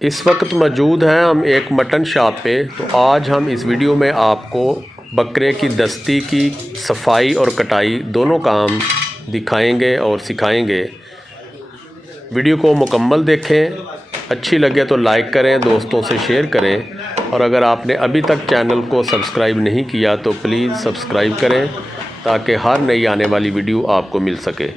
इस वक्त मौजूद हैं हम एक मटन शॉप पे। तो आज हम इस वीडियो में आपको बकरे की दस्ती की सफाई और कटाई दोनों काम दिखाएंगे और सिखाएंगे। वीडियो को मुकम्मल देखें, अच्छी लगे तो लाइक करें, दोस्तों से शेयर करें और अगर आपने अभी तक चैनल को सब्सक्राइब नहीं किया तो प्लीज़ सब्सक्राइब करें ताकि हर नई आने वाली वीडियो आपको मिल सके।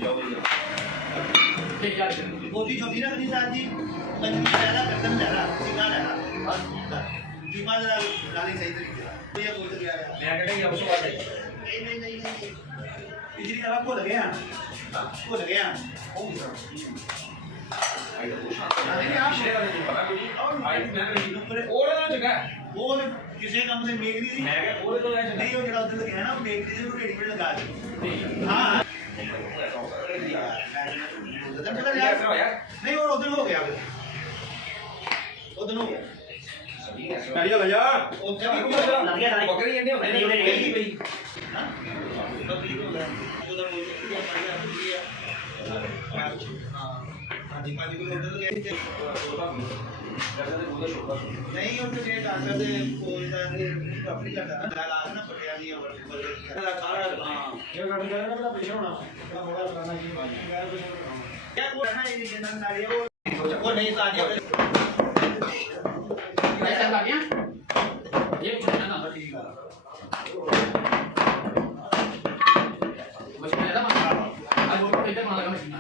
किसी काम से मेघ नहीं नहीं वो जरा उधर है ना मेघ से वो रेडीमेड लगा दे। हां नहीं वो उधर हो गया उधर हो गया भैया भैया उधर लग गया बकरी ये नहीं भाई हां बकरी को उधर पानी को उधर गया नहीं और तो ये डाक्टर दे कोई दा अपनी करता ना लाल ना पटिया नहीं और सारा हां ये कर देना ना पीछे होना थोड़ा लगाना ही क्या वो है ये जनन नारी वो नहीं था ऐसा कर दिया ये छोटा ना ठीक है मशीन है ना आज वो इधर मार लगा मशीन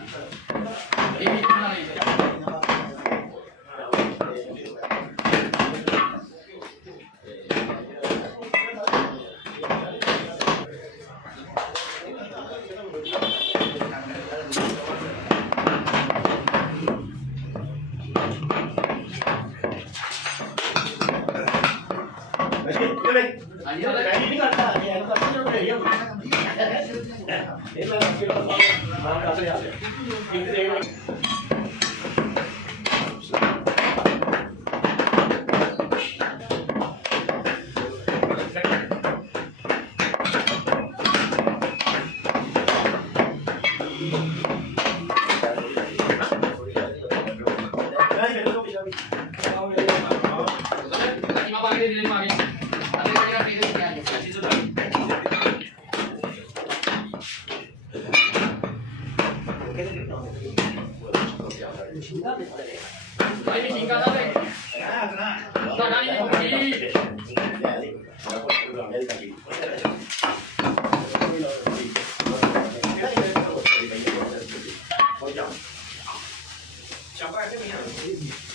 एक ही बना नहीं नहीं करता ये जो है ये भाई भी चिंगा था गाड़ी में चापा ऐसे नहीं